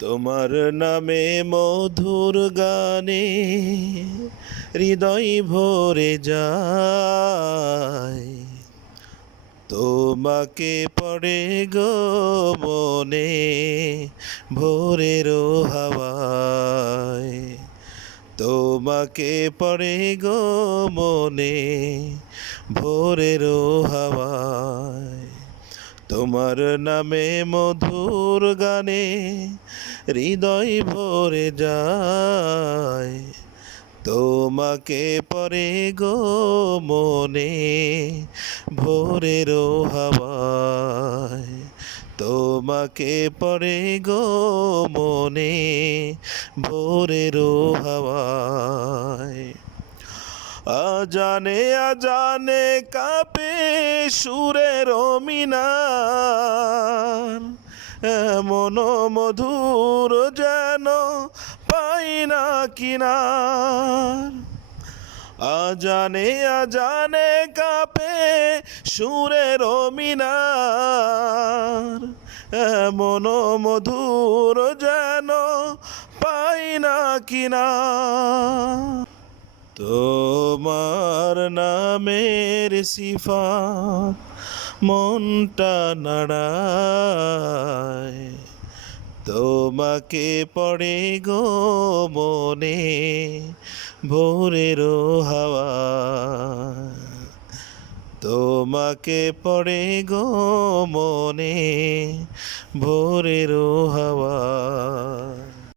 তোমার নামে মধুর গানে হৃদয় ভরে যায়, তোমাকে পড়ে গো মনে ভোরের হাওয়ায়, তোমাকে পড়ে গো মনে ভোরের হাওয়ায়। তোমার নামে মধুর গানে হৃদয় ভরে যায়, তোমাকে পড়ে গো মনে ভোরের হাওয়ায়, তোমাকে পড়ে গো মনে ভোরের হাওয়ায়। আজানে আজানে কাঁপে সুরের মিনার, এমন মধুর যেন পাই না কিনার। আজানে আজানে কাঁপে সুরের মিনার, এমন মধুর যেন পাই না কিনার। তোমার নামের সিফাত মনটা নাড়ায়, তোমাকে পড়ে গো মনে ভোরের হাওয়া, তোমাকে পড়ে গো মনে ভোরের হাওয়া।